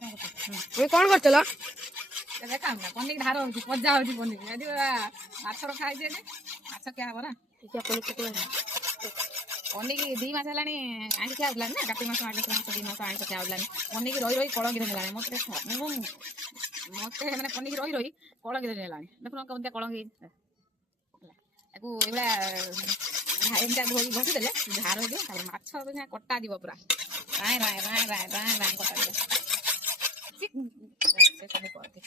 ये कौन कर चला देखा ना पनीर धार होची मजा होची पनीर यदि माछ रखा है जे माछ क्या हबो ना क्या पनीर कितने पनीर 2 मास हलानी आइस क्या होलानी ना काटी मास आइस मास 2 मास आइस क्या होलानी पनीर रही रही कलगी हेलानी मते माने पनीर रही रही कलगी हेलानी देखो केमते कलगी एको एबला एमता धोई घसी देले धार हो दियो तापर माछ कटा दिबो पूरा राय राय राय राय राय राय कटा दिबो से सब करते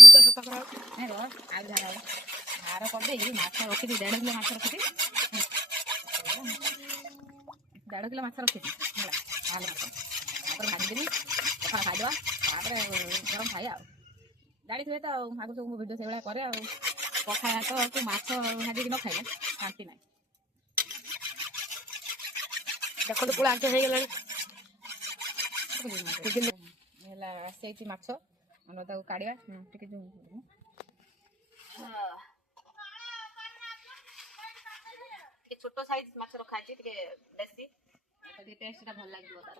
लुका सफा करा नहीं रो आज धार कर दे माछ रखी 1.5 किलो माछ रखी 1.5 किलो माछ रखी होला हाल माछ तापर भाजी देनी खा खा दवा तापर गरम खाई आ गाड़ी थे तो आगु सब वीडियो से वाला करे आ पखाया तो तू माछ भाजी न खाइले शांति नहीं देखो तो पूरा आके हो गेलानी ହେଲା ସେଇଠି ମାଛ ଆମେ ତାକୁ କାଢିବା ଟିକେ ଟିକେ ଛୋଟ ସାଇଜ ମାଛ ରଖା ଅଛି ଟିକେ ବେଶୀ ଟିକେ ଟେଷ୍ଟଟା ଭଲ ଲାଗିବ ତାର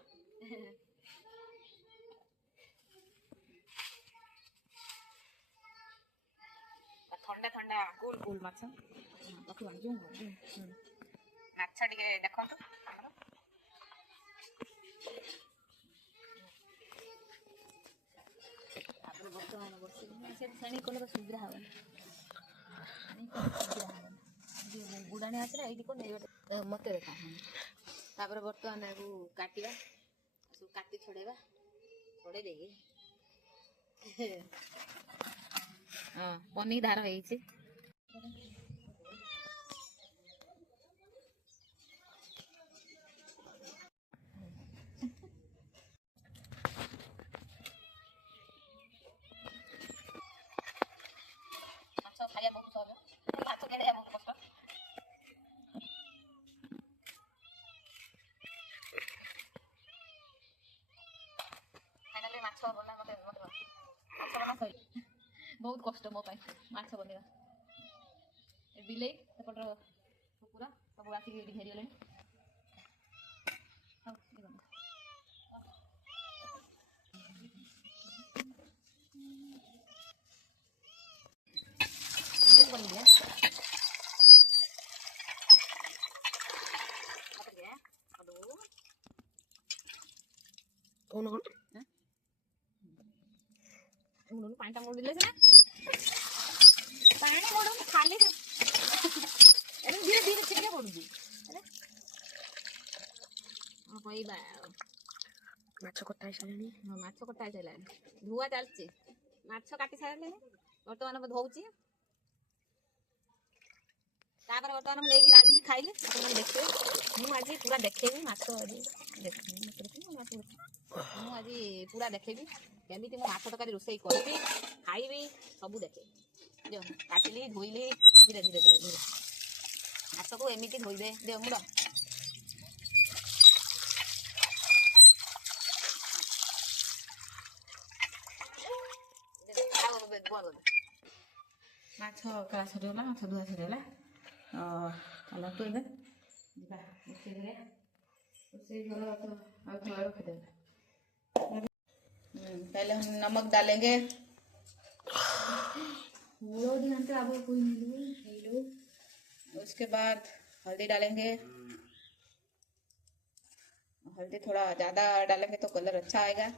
ଥଣ୍ଡା ଥଣ୍ଡା କୁଲ କୁଲ ମାଛ ମାଛ ଟିକେ ଦେଖନ୍ତୁ ଆମର ବର୍ତ୍ତମାନ ବର୍ଷେ ଶ୍ରେଣୀ କଲେ ତ ସୁବିଧା ହବନି ବୁଡ଼ାଣି ଆସିଲା ଏଇଠି କଣ ଗୋଟେ ମତେ ଦେଖା ତାପରେ ବର୍ତ୍ତମାନ ଆକୁ କାଟିବା ସବୁ କାଟି ଛଡ଼େଇବା ଛଡ଼େଇ ଦେଇକି ହଁ ପନିର ଧାର ହେଇଛି बहुत कष्ट मो माछ बनेगा बिले सेपटर कुकुरा सब आसिक घेरी गले पानी मोड़ दिले ना पानी मोड़ खाली धीरे धीरे छिड़के पड़ुजी कहबा माछ कटा सारानी माछ कटा सारा धुआ चलती माछ काटी सारे बर्तमान धोची तापर बर्तमान मुझे रांधि खाइली देखिए मुझे पूरा देखेबी माछ आज पूरा देखेबी केमी मो माछ तरकारी रोषे करी खाइबी सबू देखे जो काटिली धोइली धीरे धीरे धीरे धीरे माछ को एमती धोईदे दे मुड़ माछ कला सरीगला माछ धुआ सरीगला अलग दे पहले हम नमक डालेंगे उसके बाद हल्दी डालेंगे हल्दी थोड़ा ज्यादा डालेंगे तो कलर अच्छा आएगा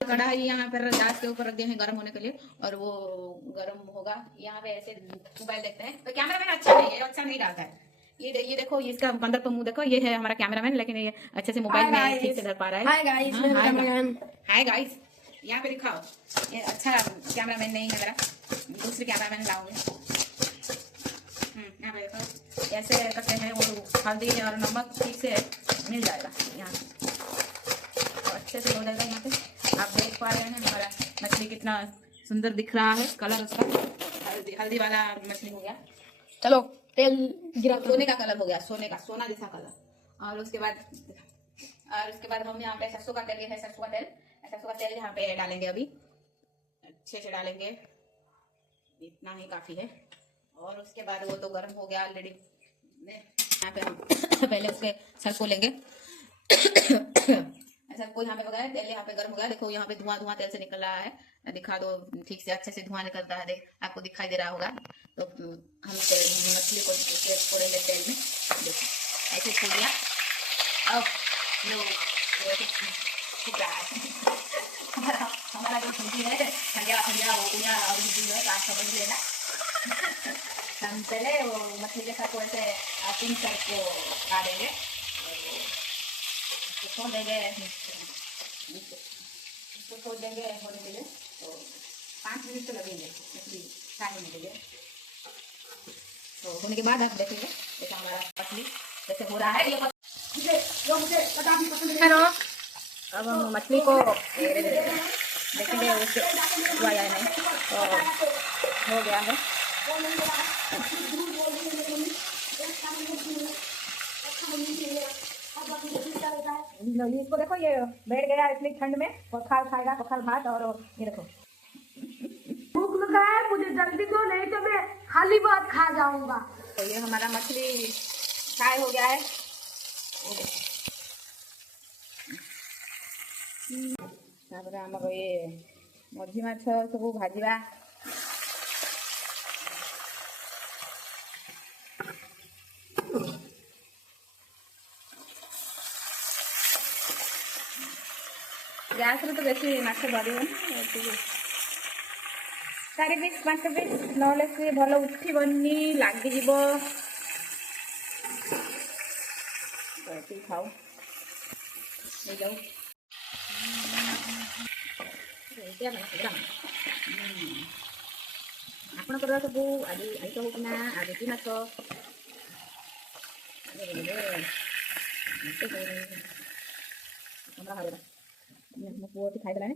कढ़ाई यहाँ पर गैस के ऊपर रख दिए हैं गर्म होने के लिए और वो गर्म होगा यहाँ पे ऐसे मोबाइल देखते हैं तो कैमरा मैन अच्छा नहीं है अच्छा नहीं डालता है ये देखो इसका अंदर तो मुंह देखो ये है हमारा कैमरामैन लेकिन ये अच्छे से मोबाइल में ठीक से कर पा रहा है हाय गाइस यहाँ पे दिखाओ ये अच्छा कैमरामैन नहीं है मेरा दूसरी कैमरामैन लाऊंगी यहाँ पे देखो ऐसे करते हैं वो हल्दी और नमक ठीक से मिल जाएगा यहाँ अच्छे से हो जाएगा यहाँ पे आप देख पा रहे हैं हमारा मछली कितना सुंदर दिख रहा है कलर उसका हल्दी वाला मछली हो गया चलो तेल गिरा सोने का कलर हो गया सोने का सोना जैसा कलर और उसके बाद हम यहाँ पे सरसों का तेल है सरसों का तेल यहाँ पे डालेंगे अभी अच्छे से डालेंगे इतना ही काफी है और उसके बाद वो तो गर्म हो गया ऑलरेडी यहाँ यहाँ पे हम पहले उसके सर को लेंगे। सर को यहाँ पे पकाया, तेल यहाँ पे गर्म हो गया। देखो यहाँ पे धुआं धुआं तेल से निकल रहा है, दिखा दो ठीक से, अच्छे से धुआं निकल रहा है, आपको दिखाई दे रहा होगा। तो हम मछली को छोड़ेंगे तेल में। देखो ऐसे छोड़ दिया। अब फूक रहा है हमारा जो सब्जी है ठंडिया ठंडिया हो गया और आप समझ लेना। हम पहले वो मछली के साथ वैसे पिन कर को डालेंगे, छोड़ देंगे, इसको छोड़ देंगे होने के लिए। तो 5 मिनट तो लगेंगे मछली फ्राई होने के लिए। तो होने के बाद आप देखेंगे जैसा हमारा मछली जैसे हो रहा है। ये मुझे पता भी पसंद है। अब हम मछली को देखेंगे उसके हुआ या नहीं। तो हो गया है। इसको देखो ये बैठ गया इतनी ठंड में, पखाल खाएगा, पखाल भात। और ये देखो भूख लगा है मुझे, जल्दी दो नहीं तो मैं खाली भात खा जाऊंगा। तो ये हमारा मछली फ्राई हो गया है। तापर आमर ये मझी माछ सब भाजवा। गैस रे तो बेसी माछ धरबनी, 4 पिस 5 पिस नले से भल उठबनी लगिज। खाओ जाऊ आपणकर सब आज आईस होना आगे माछ मो पुओ खाईदेला।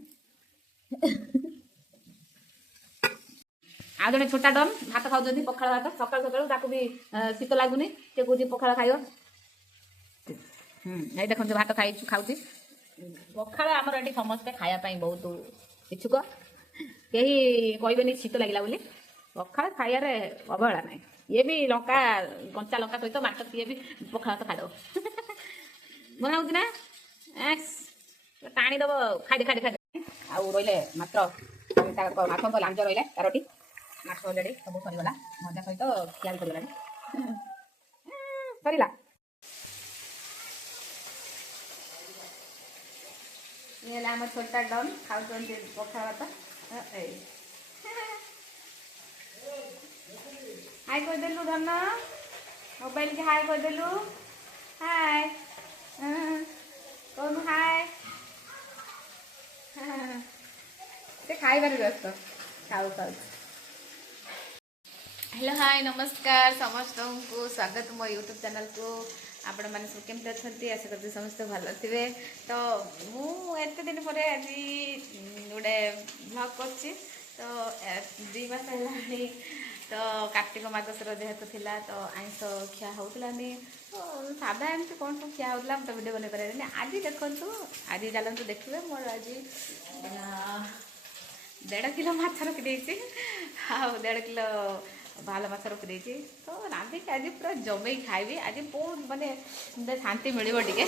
आ जड़े छोटा डम भात खाऊ पखाड़ भात सकाल सकाल भी शीत लगुनि से कौन पखाड़ खाइब। ये देख भात खाई खाऊँ पखाड़ आमर ये समस्ते खायापाई बहुत इच्छुक, कहीं कहबेनि शीत लगे बोली। पखाड़ खाइबार अवहेला ना, ये भी लंका कंचा लंका सहित माछ किए भी पखाड़ तो खाईदब बना ना टाणी दब खाई खाई खाई आउ रही मात्र माछ तो लांज रही 4टी माछ अलरेडी सब सरीगला मजा सहित खिया सरीगला सरला। ये आम छोटा डन खाऊ पखाड़ भात। हाय कहदेलु धन मोबाइल के हाय कहदेलु, हाय कहनु हाय। से खाइबार व्यस्त खाऊ खाऊ। हेलो हाय नमस्कार समस्त को स्वागत मो यूट्यूब चैनल को। आपण मैंने सब केमती अच्छा आशा करते समस्त भल थे। तो मुझे दिन पर आज गोटे ब्लॉग कर तो 2 मास है। तो कार्तिक मार्गशीर जेहेतु थिला तो आइंस खिया होलानी, तो सादा एमती कौन सब खिया होता तो वीडियो बन पारे। आज देखु आज चलते देखिए मोर आज 1.5 किलो माछ रखी, 1.5 किलो भाल माछ रखी। तो रांधिक आज पूरा जमे खाइबी। आज बहुत माने शांति मिल टे,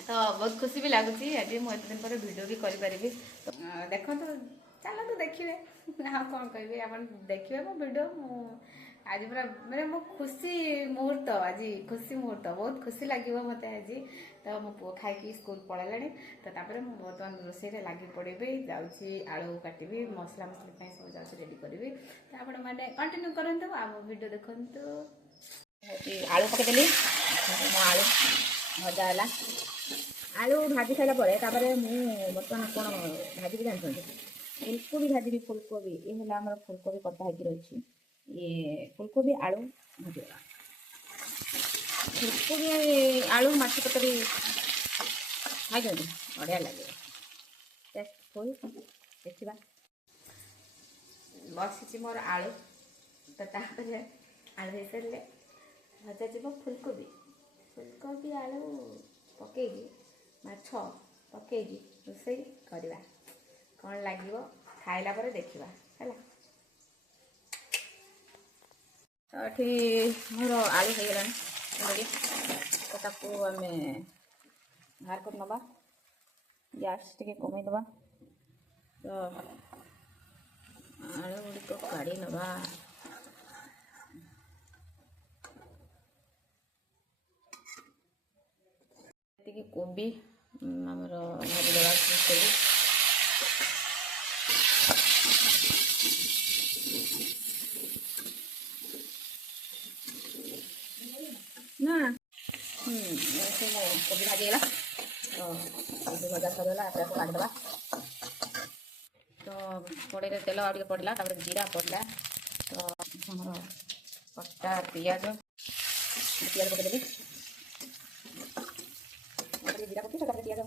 तो बहुत खुशी भी लगुच। आज मुझे दिन पर वीडियो भी करी। तो देखो चलते देखिए कौन कह आप देखिए मो वीडियो। आज पूरा मैंने मो खुशी मुहूर्त, आज खुशी मुहूर्त बहुत खुशी लगे मत आज। तो मो पुओ खाई स्कूल पलैला। तो बर्तमान रोषे लगी पड़ी जाऊँगी आलू काटि मसला मसली सब जाऊँगी रेडी करी। तो आप कंटिन्यू करूँ आम वीडियो देखु। आलू पकईदेली मो आलू भजा है। आलू भाजी सारा मुझे बर्तमान कौन भाजी जानते फुलकोबी भाजी। फुलकोबी ये है फुलकोबी कटा हो रही। ये फुलकोबी आलू भाजवा, फुलकोबी आलू माछ तरकारी खाई बढ़िया लगे टेस्टफुल। देखा बसी मोर आलू। तो आलू हो सारे भजा जी फुलकोबी, फुलकोबी आलू पकई माछ पकई रोषे करवा कौन लगे खाइला पर देखा है। तो मोर आलू हो गलानी तो ताको आमे बाहर कर नबा गैस टिके कमे दबा तो आलू गुड़ी को काढ़ी नबा कोबी आमर भाजी देवा सब ना ऐसे वो कोबी भाजीगला तो कोबी भजा सरला काटदेवा तो कड़े तेल आगे पड़ा जीरा पड़ा तो आमर कटा पिज पिज पकईदेवी जीरा पकई पिज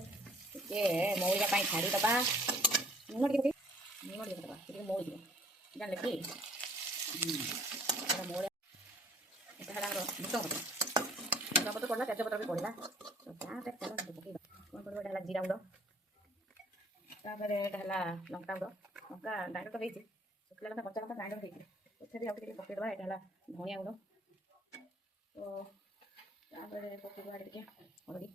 टे मौलिया छाड़ीदबा लुण टे निम टे पकड़ा मौल जान कि मौलिया भूसंग पत्र पड़ा तेजपत्र भी पड़ा तो चल पकईदा कौन पड़ा जीरा गुंड तापर लंका गुंड लंका ग्राइंडर तो होती शुखला लंका कच्चा लंका ग्राइंडर होती तथापि आगे पकईदबा यहाँ धनिया गुंड तो पकईदबा टे हलदी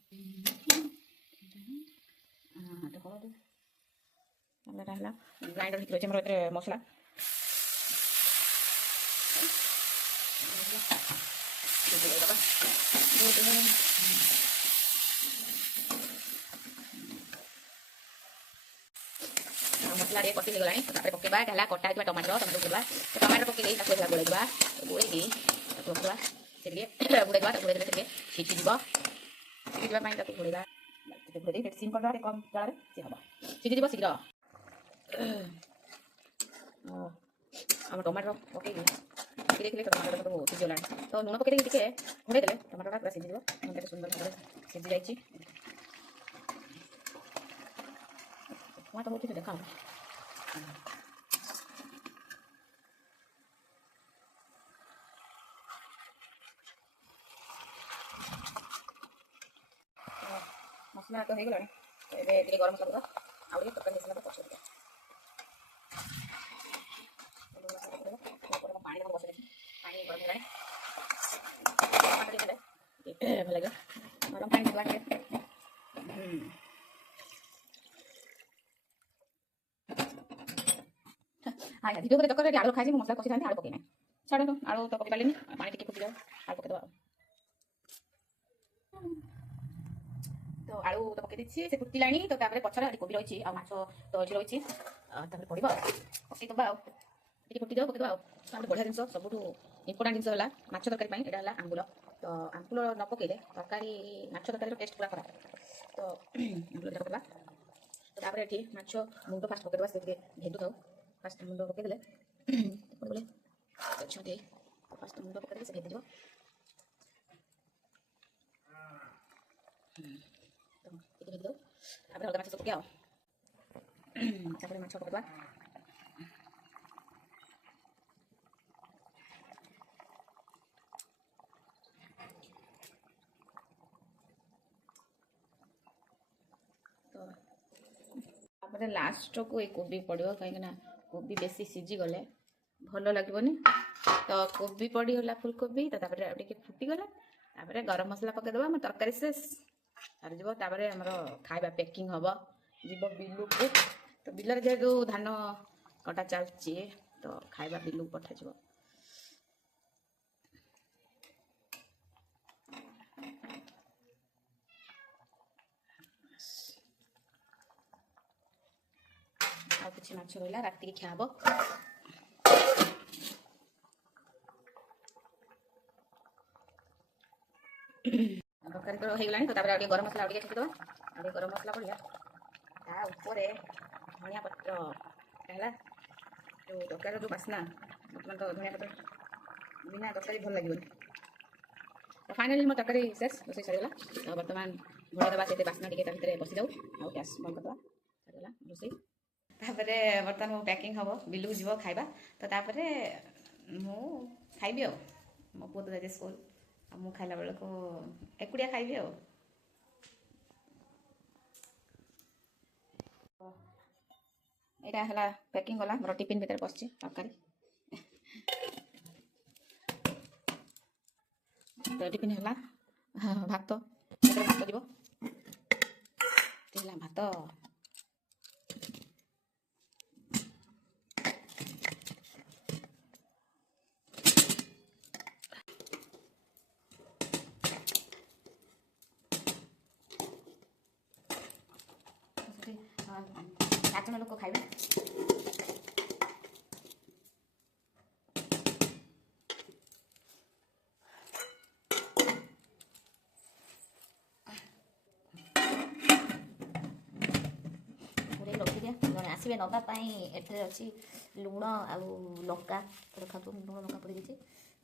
हलदी ग्राइंडर होती अच्छे मसला मसला टे कषि गला पकईबा कटा है टमाटर पकईबा तो टमाटर पकई गोड़ेबा गोड़े पकईबा से गोड़ेबा गोड़े सीझीज सीझापी गोड़ेबा घोड़े सीम कर कम जल सी हम सीझीज शीघ्र आम टमाटर पकईबी देखिए टमाटर सब सीझीगला तो लुण पकई टे घोड़े देते टमाटर पूरा सीझीज केते सुंदर भाव सीझी जाए तो बहुत देखा मसला तो हो गला तो गरम मसला आगे तरकारी मसला पछे पानी बस पानी गरम हो भल लगे गरम पानी लगे हाँ भिडियो को चक्कर आलू खाई मसला कषि था आलू पकईना छाड़ तो आलू तो पकई पारे पानी टी फुटी जाओ आलू पकईदे तो आलू तो पकई दी से फुटला तो पचर कोबी रही माछ तो अच्छी रही पड़ा पकईदबा टे फुटी जाओ पकईदबा बढ़िया जिन सब इम्पोर्टाट जिन है माछ तरकारी यहाँ आंबुल तो आंबुल न पकईले तरकारी माछ तरकारी टेस्ट पूरा खराब तो आंबुल दिटा पकईबा तो ये माछ मुंड फास्ट पकईदबा से भेदु था फास्ट मुंड पकईदे बोले अच्छे फास्ट मुंड पकईदे से भेदी तो भेद दो अलगा माछ पकई माछ पकईदबा लास्ट को कोबी पड़ो कहीं कोबी बेसी सीझी गले भल लगे तो कोबी पड़गला फुलकोबी तो फुटीगला गरम मसला पकईदबा आम तरकारी शेष सारीज आमर खाଇବା पैकिंग हम जीव बिलू को तो बिलर जो धान कटा चलती तो खाଇବା बिलू पठाज आ कि माछ रहा राति की खाब तरकारी तो हो गला तो आगे गरम मसला आगे छेदबा आगे गरम मसला पड़ा धनिया पत्र है जो तरकारी जो बास्ना बर्तमान तो धनिया पत्र बिना तरकारी भल लगे तो फाइनाली मो तरकारी शेष रोसे सरीगला तो बर्तमान घोड़ा दबा से बास्ना टे भर बसी जाऊ आ गैस बंद करदे सरीगला रोसे बर्तमान मो पैकिंग हम बिलू जीव खाइबा तो मु खाइबी मो पुओ तो जाए स्कूल मु खाइला बेल को एकुड़िया खाइबी यहाँ है पैकिंग गला मोर टिफिन भीतर पसी तरकारी तो टिफिन है भात भात দিব भात पाँच जन लोक खाइबे रखिदिया जड़े आसवे नापी एठे अच्छी लुण आ लंका रखा लुण लंका पड़ गई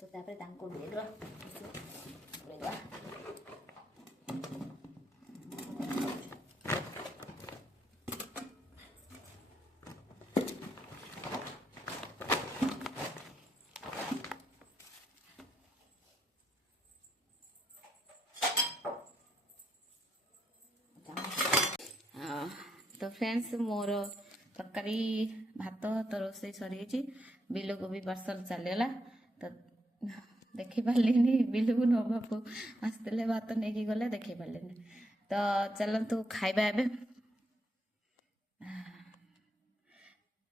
तो बैग तो फ्रेंड्स मोर तरकारी भात तो रोसे सरी बिल को भी पार्सल चलगला तो देखी पार्लिनी बिल को नवा को आसते भात नहीं गले देखी पार्लिनी तो चलतु खाइबा एबे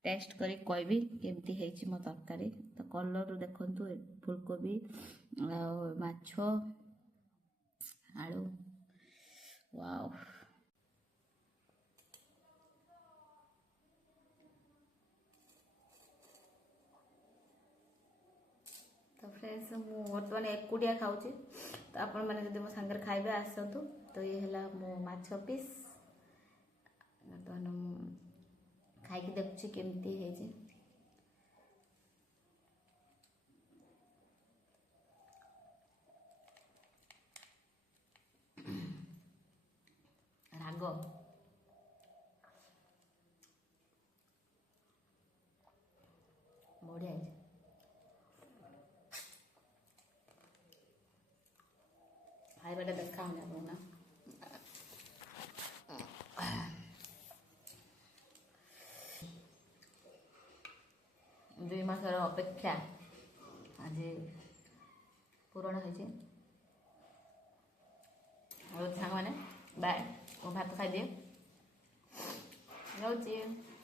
टेस्ट करी कहबी केमती है मो तरकारी तो कलर देखंतु फुलकोबी माछ आलू वाओ तो फ्रेंड्स मु बर्तमान एकुटिया खाऊँ तो आपण मैंने जब मो सांगे खाइबे आसतु तो ये है मो माछ पीस बर्तमान खाई देखुची केमती है राग बढ़िया है खाइबाटा देखा ना दुई मासर अपेक्षा आज पूरण हो सांग मैंने बाय भात खाई दिए जाऊँ।